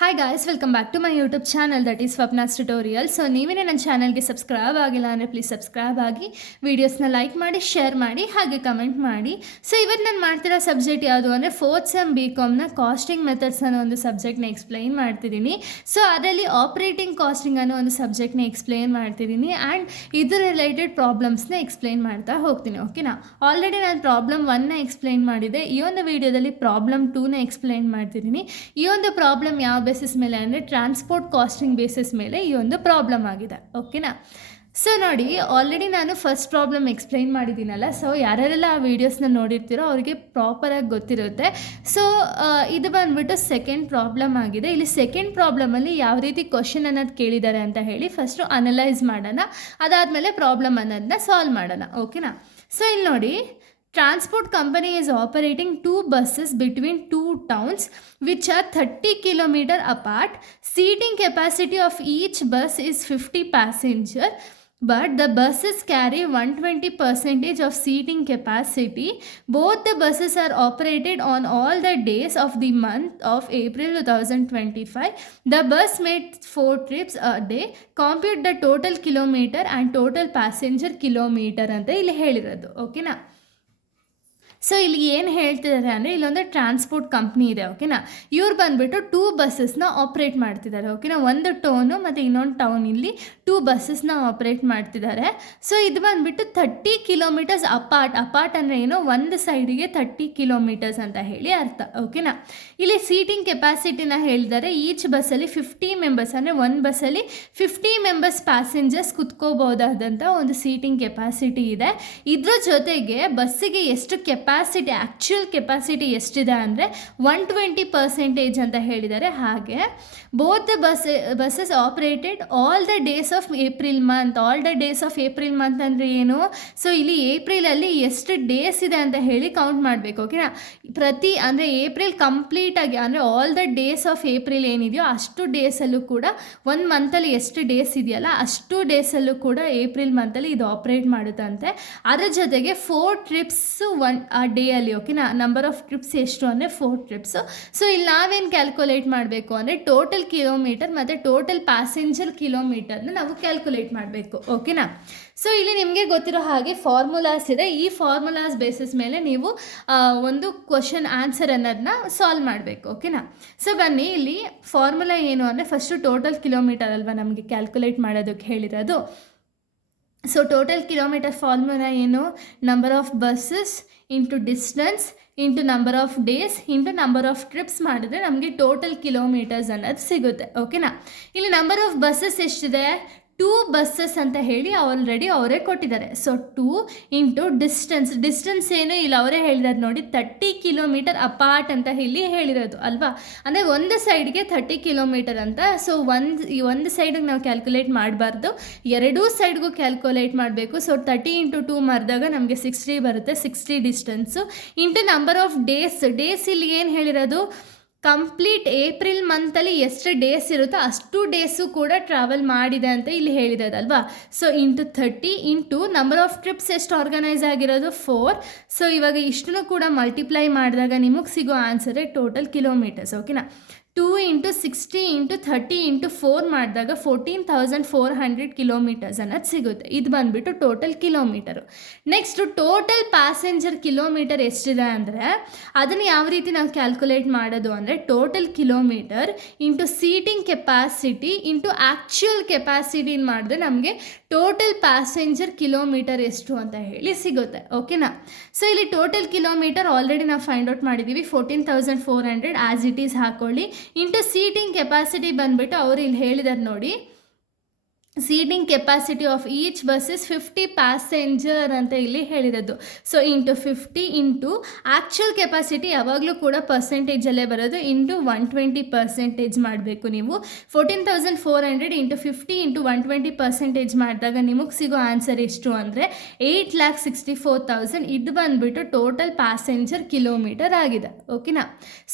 Hi guys, welcome back to my YouTube channel that is Swapna's tutorial. So ನೀವೇನೇ ನನ್ನ ಚಾನಲ್ಗೆ subscribe ಆಗಿಲ್ಲ ಅಂದರೆ ಪ್ಲೀಸ್ ಸಬ್ಸ್ಕ್ರೈಬ್ ಆಗಿ, ವೀಡಿಯೋಸ್ನ ಲೈಕ್ ಮಾಡಿ, ಶೇರ್ ಮಾಡಿ, ಹಾಗೆ ಕಮೆಂಟ್ ಮಾಡಿ. ಸೊ ಇವತ್ತು ನಾನು ಮಾಡ್ತಿರೋ ಸಬ್ಜೆಕ್ಟ್ ಯಾವುದು ಅಂದರೆ ಫೋರ್ತ್ ಸೆಮ್ BComನ ಕಾಸ್ಟಿಂಗ್ ಮೆಥಡ್ಸ್ ಅನ್ನೋ ಒಂದು ಸಬ್ಜೆಕ್ಟ್ನ ಎಕ್ಸ್ಪ್ಲೈನ್ ಮಾಡ್ತಿದ್ದೀನಿ. ಸೊ ಅದರಲ್ಲಿ ಆಪ್ರೇಟಿಂಗ್ ಕಾಸ್ಟಿಂಗ್ ಅನ್ನೋ ಒಂದು ಸಬ್ಜೆಕ್ಟ್ನ ಎಕ್ಸ್ಪ್ಲೈನ್ ಮಾಡ್ತಿದ್ದೀನಿ ಆ್ಯಂಡ್ ಇದ್ರ ರಿಲೇಟೆಡ್ ಪ್ರಾಬ್ಲಮ್ಸ್ನ ಎಕ್ಸ್ಪ್ಲೈನ್ ಮಾಡ್ತಾ ಹೋಗ್ತೀನಿ. ಓಕೆನಾ? ಆಲ್ರೆಡಿ ನಾನು ಪ್ರಾಬ್ಲಮ್ 1ನ ಎಕ್ಸ್ಪ್ಲೈನ್ ಮಾಡಿದೆ. ಈ ಒಂದು ವಿಡಿಯೋದಲ್ಲಿ ಪ್ರಾಬ್ಲಮ್ 2ನ ಎಕ್ಸ್ಪ್ಲೈನ್ ಮಾಡ್ತಿದ್ದೀನಿ. ಈ ಒಂದು ಪ್ರಾಬ್ಲಮ್ ಯಾವ ಬೇಸಿಸ್ ಮೇಲೆ ಅಂದರೆ ಟ್ರಾನ್ಸ್ಪೋರ್ಟ್ ಕಾಸ್ಟಿಂಗ್ ಬೇಸಿಸ್ ಮೇಲೆ ಈ ಒಂದು ಪ್ರಾಬ್ಲಮ್ ಆಗಿದೆ. ಓಕೆನಾ? ಸೊ ನೋಡಿ, ಆಲ್ರೆಡಿ ನಾನು ಫಸ್ಟ್ ಪ್ರಾಬ್ಲಮ್ ಎಕ್ಸ್ಪ್ಲೈನ್ ಮಾಡಿದ್ದೀನಲ್ಲ. ಸೊ ಯಾರ್ಯಾರೆಲ್ಲ ಆ ವೀಡಿಯೋಸ್ನ ನೋಡಿರ್ತೀರೋ ಅವರಿಗೆ ಪ್ರಾಪರಾಗಿ ಗೊತ್ತಿರುತ್ತೆ. ಸೊ ಇದು ಬಂದುಬಿಟ್ಟು ಸೆಕೆಂಡ್ ಪ್ರಾಬ್ಲಮ್ ಆಗಿದೆ. ಇಲ್ಲಿ ಸೆಕೆಂಡ್ ಪ್ರಾಬ್ಲಮಲ್ಲಿ ಯಾವ ರೀತಿ ಕ್ವಶನ್ ಅನ್ನೋದು ಕೇಳಿದ್ದಾರೆ ಅಂತ ಹೇಳಿ ಫಸ್ಟು ಅನಲೈಸ್ ಮಾಡೋಣ. ಅದಾದಮೇಲೆ ಪ್ರಾಬ್ಲಮ್ ಅನ್ನೋದನ್ನ ಸಾಲ್ವ್ ಮಾಡೋಣ. ಓಕೆನಾ? ಸೊ ಇಲ್ಲಿ ನೋಡಿ, transport company is operating 2 buses between 2 towns which are 30 km apart. Seating capacity of each bus is 50 passenger, but the buses carry 120% of seating capacity. Both the buses are operated on all the days of the month of April 2025. The bus made 4 trips a day. Compute the total kilometer and total passenger kilometer ಅಂತ ಇಲ್ಲಿ ಹೇಳಿರೋದು. ಓಕೆನಾ? So ಇಲ್ಲಿ ಏನು ಹೇಳ್ತಿದ್ದಾರೆ ಅಂದರೆ, ಇಲ್ಲೊಂದು transport company ಇದೆ. ಓಕೆನಾ? ಇವ್ರು ಬಂದುಬಿಟ್ಟು 2 ಬಸ್ಸಸ್ನ ಆಪ್ರೇಟ್ ಮಾಡ್ತಿದ್ದಾರೆ. ಓಕೆನಾ? ಒಂದು ಟೌನು ಮತ್ತು ಇನ್ನೊಂದು ಟೌನಲ್ಲಿ 2 ಬಸ್ಸಸ್ನ ಆಪ್ರೇಟ್ ಮಾಡ್ತಿದ್ದಾರೆ. ಸೊ ಇದು ಬಂದುಬಿಟ್ಟು 30 ಕಿಲೋಮೀಟರ್ಸ್ ಅಪಾರ್ಟ್ ಅಂದರೆ ಏನು, ಒಂದು ಸೈಡಿಗೆ 30 ಕಿಲೋಮೀಟರ್ಸ್ ಅಂತ ಹೇಳಿ ಅರ್ಥ. ಓಕೆನಾ? ಇಲ್ಲಿ ಸೀಟಿಂಗ್ ಕೆಪಾಸಿಟಿನ ಹೇಳಿದ್ದಾರೆ. ಈಚ್ ಬಸ್ಸಲ್ಲಿ 50 ಮೆಂಬರ್ಸ್ ಅಂದರೆ ಒಂದು ಬಸ್ಸಲ್ಲಿ 50 ಮೆಂಬರ್ಸ್ ಪ್ಯಾಸೆಂಜರ್ಸ್ ಕುತ್ಕೋಬೋದಾದಂಥ ಒಂದು ಸೀಟಿಂಗ್ ಕೆಪಾಸಿಟಿ ಇದೆ. ಇದ್ರ ಜೊತೆಗೆ ಬಸ್ಸಿಗೆ ಎಷ್ಟು ಆ್ಯಕ್ಚುಯಲ್ ಕೆಪಾಸಿಟಿ ಎಷ್ಟಿದೆ ಅಂದರೆ 120% ಅಂತ ಹೇಳಿದ್ದಾರೆ. ಹಾಗೆ both the buses operated all the days of April month ಅಂದರೆ ಏನು? ಸೊ ಇಲ್ಲಿ ಏಪ್ರಿಲಲ್ಲಿ ಎಷ್ಟು ಡೇಸ್ ಇದೆ ಅಂತ ಹೇಳಿ ಕೌಂಟ್ ಮಾಡಬೇಕು. ಓಕೆನಾ? ಅಂದರೆ ಏಪ್ರಿಲ್ ಕಂಪ್ಲೀಟಾಗಿ ಅಂದರೆ all the days of April ಏನಿದೆಯೋ ಅಷ್ಟು ಡೇಸಲ್ಲೂ ಕೂಡ, ಒಂದು ಮಂತಲ್ಲಿ ಎಷ್ಟು ಡೇಸ್ ಇದೆಯಲ್ಲ ಅಷ್ಟು ಡೇಸಲ್ಲೂ ಕೂಡ ಏಪ್ರಿಲ್ ಮಂತಲ್ಲಿ ಇದು ಆಪ್ರೇಟ್ ಮಾಡುತ್ತಂತೆ. ಅದರ ಜೊತೆಗೆ 4 ಟ್ರಿಪ್ಸು ಆ ಡೇಯಲ್ಲಿ. ಓಕೆನಾ? ನಂಬರ್ ಆಫ್ ಟ್ರಿಪ್ಸ್ ಎಷ್ಟು ಅಂದರೆ 4 ಟ್ರಿಪ್ಸು. ಸೊ ಇಲ್ಲಿ ನಾವೇನು ಕ್ಯಾಲ್ಕುಲೇಟ್ ಮಾಡಬೇಕು ಅಂದರೆ ಟೋಟಲ್ ಕಿಲೋಮೀಟರ್ ಮತ್ತು ಟೋಟಲ್ ಪ್ಯಾಸೆಂಜರ್ ಕಿಲೋಮೀಟರ್ನ ನಾವು ಕ್ಯಾಲ್ಕುಲೇಟ್ ಮಾಡಬೇಕು. ಓಕೆನಾ? ಸೊ ಇಲ್ಲಿ ನಿಮಗೆ ಗೊತ್ತಿರೋ ಹಾಗೆ ಫಾರ್ಮುಲಾಸ್ ಇದೆ. ಈ ಫಾರ್ಮುಲಾಸ್ ಬೇಸಿಸ್ ಮೇಲೆ ನೀವು ಒಂದು ಕ್ವಶನ್ ಆನ್ಸರ್ ಅನ್ನೋದನ್ನ ಸಾಲ್ವ್ ಮಾಡಬೇಕು. ಓಕೆನಾ? ಸೊ ಬನ್ನಿ, ಇಲ್ಲಿ ಫಾರ್ಮುಲಾ ಏನು ಅಂದರೆ ಫಸ್ಟು ಟೋಟಲ್ ಕಿಲೋಮೀಟರ್ ಅಲ್ವಾ ನಮಗೆ ಕ್ಯಾಲ್ಕುಲೇಟ್ ಮಾಡೋದಕ್ಕೆ ಹೇಳಿರೋದು. ಸೊ ಟೋಟಲ್ ಕಿಲೋಮೀಟರ್ ಫಾರ್ಮುಲಾ ಏನು? Number of buses into distance into number of days into number of trips ಮಾಡಿದ್ರೆ ನಮಗೆ ಟೋಟಲ್ ಕಿಲೋಮೀಟರ್ಸ್ ಅನ್ನೋದು ಸಿಗುತ್ತೆ. ಓಕೆನಾ? ಇಲ್ಲಿ ನಂಬರ್ ಆಫ್ ಬಸ್ಸಸ್ ಎಷ್ಟಿದೆ? 2 ಬಸ್ಸಸ್ ಅಂತ ಹೇಳಿ ಆಲ್ರೆಡಿ ಅವರೇ ಕೊಟ್ಟಿದ್ದಾರೆ. ಸೊ 2 ಇಂಟು ಡಿಸ್ಟೆನ್ಸ್ ಏನು ಇಲ್ಲಿ ಅವರೇ ಹೇಳಿದ್ದಾರೆ ನೋಡಿ, 30 ಕಿಲೋಮೀಟರ್ ಅಪಾರ್ಟ್ ಅಂತ ಇಲ್ಲಿ ಹೇಳಿರೋದು ಅಲ್ವಾ. ಅಂದರೆ ಒಂದು ಸೈಡ್ಗೆ 30 ಕಿಲೋಮೀಟರ್ ಅಂತ. ಸೊ ಒಂದು ಸೈಡಿಗೆ ನಾವು ಕ್ಯಾಲ್ಕುಲೇಟ್ ಮಾಡಬಾರ್ದು, ಎರಡೂ ಸೈಡ್ಗೂ ಕ್ಯಾಲ್ಕುಲೇಟ್ ಮಾಡಬೇಕು. ಸೊ 30 ಇಂಟು 2 ಮಾಡಿದಾಗ ನಮಗೆ 60 ಬರುತ್ತೆ. 60 distance into number of days ಇಲ್ಲಿ ಏನು ಹೇಳಿರೋದು, ಕಂಪ್ಲೀಟ್ ಏಪ್ರಿಲ್ ಮಂತಲ್ಲಿ ಎಷ್ಟು ಡೇಸ್ ಇರುತ್ತೋ ಅಷ್ಟು ಡೇಸು ಕೂಡ ಟ್ರಾವೆಲ್ ಮಾಡಿದೆ ಅಂತ ಇಲ್ಲಿ ಹೇಳಿರೋದಲ್ವಾ. So into 30 into number of trips ಎಷ್ಟು ಆರ್ಗನೈಸ್ ಆಗಿರೋದು 4. ಸೊ ಇವಾಗ ಇಷ್ಟನ್ನು ಕೂಡ ಮಲ್ಟಿಪ್ಲೈ ಮಾಡಿದಾಗ ನಿಮಗೆ ಸಿಗೋ ಆನ್ಸರೇ ಟೋಟಲ್ ಕಿಲೋಮೀಟರ್ಸ್. ಓಕೆನಾ? 2 ಇಂಟು 60 ಇಂಟು 30 ಇಂಟು 4 ಮಾಡಿದಾಗ 14,400 ಕಿಲೋಮೀಟರ್ಸ್ ಅನ್ನೋದು ಸಿಗುತ್ತೆ. ಇದು ಬಂದುಬಿಟ್ಟು total kilometre. Next total passenger kilometre ಎಷ್ಟಿದೆ ಅಂದರೆ ಅದನ್ನು ಯಾವ ರೀತಿ ನಾವು ಕ್ಯಾಲ್ಕುಲೇಟ್ ಮಾಡೋದು ಅಂದರೆ total kilometre into seating capacity into actual capacity ಮಾಡಿದ್ರೆ ನಮಗೆ ಟೋಟಲ್ ಪ್ಯಾಸೆಂಜರ್ ಕಿಲೋಮೀಟರ್ ಎಷ್ಟು ಅಂತ ಹೇಳಿ ಸಿಗುತ್ತೆ. ಓಕೆನಾ? ಸೊ ಇಲ್ಲಿ ಟೋಟಲ್ ಕಿಲೋಮೀಟರ್ ಆಲ್ರೆಡಿ ನಾವು ಫೈಂಡ್ ಔಟ್ ಮಾಡಿದ್ದೀವಿ. 14,400 ಆ್ಯಸ್ ಇಟ್ ಈಸ್ ಹಾಕ್ಕೊಳ್ಳಿ. ಇಂಟು ಸೀಟಿಂಗ್ ಕೆಪಾಸಿಟಿ ಬಂದುಬಿಟ್ಟು ಅವರು ಇಲ್ಲಿ ಹೇಳಿದ್ದಾರೆ ನೋಡಿ, seating capacity of each bus is 50 passenger ಅಂತ ಇಲ್ಲಿ ಹೇಳಿರೋದು. So into 50 into actual capacity ಯಾವಾಗಲೂ ಕೂಡ ಪರ್ಸೆಂಟೇಜಲ್ಲೇ ಬರೋದು, ಇಂಟು 120% ಮಾಡಬೇಕು ನೀವು. 14,400 ಇಂಟು 50 ಇಂಟು 120% ಮಾಡಿದಾಗ ನಿಮಗೆ ಸಿಗೋ ಆನ್ಸರ್ ಎಷ್ಟು ಅಂದರೆ 8,64,000. ಇದು ಬಂದುಬಿಟ್ಟು ಟೋಟಲ್ ಪ್ಯಾಸೆಂಜರ್ ಕಿಲೋಮೀಟರ್ ಆಗಿದೆ. ಓಕೆನಾ?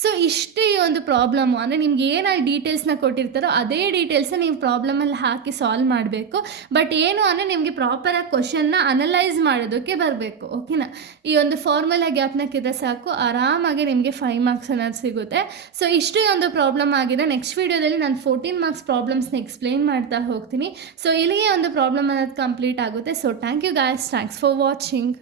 ಸೊ ಇಷ್ಟು ಈ ಒಂದು ಪ್ರಾಬ್ಲಮ್ಮು ಅಂದರೆ ನಿಮ್ಗೆ ಏನು ಡೀಟೇಲ್ಸ್ನ ಕೊಟ್ಟಿರ್ತಾರೋ ಅದೇ ಡೀಟೇಲ್ಸ್ನ ನೀವು ಪ್ರಾಬ್ಲಮಲ್ಲಿ ಹಾಕಿ ಸಾಲ್ವ್ ಮಾಡಬೇಕು. ಬಟ್ ಏನು ಅಂದರೆ ನಿಮಗೆ ಪ್ರಾಪರಾಗಿ ಕ್ವಶನ್ನ ಅನಲೈಸ್ ಮಾಡೋದಕ್ಕೆ ಬರಬೇಕು. ಓಕೆನಾ? ಈ ಒಂದು ಫಾರ್ಮುಲಾ ಜ್ಞಾಪನಕ್ಕಿದ್ರೆ ಸಾಕು, ಆರಾಮಾಗಿ ನಿಮಗೆ 5 ಮಾರ್ಕ್ಸ್ ಅನ್ನೋದು ಸಿಗುತ್ತೆ. ಸೊ ಇಷ್ಟು ಈ ಒಂದು ಪ್ರಾಬ್ಲಮ್ ಆಗಿದೆ. ನೆಕ್ಸ್ಟ್ ವೀಡಿಯೋದಲ್ಲಿ ನಾನು 14 ಮಾರ್ಕ್ಸ್ ಪ್ರಾಬ್ಲಮ್ಸ್ನ ಎಕ್ಸ್ಪ್ಲೇನ್ ಮಾಡ್ತಾ ಹೋಗ್ತೀನಿ. ಸೊ ಇಲ್ಲಿಗೆ ಒಂದು ಪ್ರಾಬ್ಲಮ್ ಅನ್ನೋದು ಕಂಪ್ಲೀಟ್ ಆಗುತ್ತೆ. So thank you guys, thanks for watching.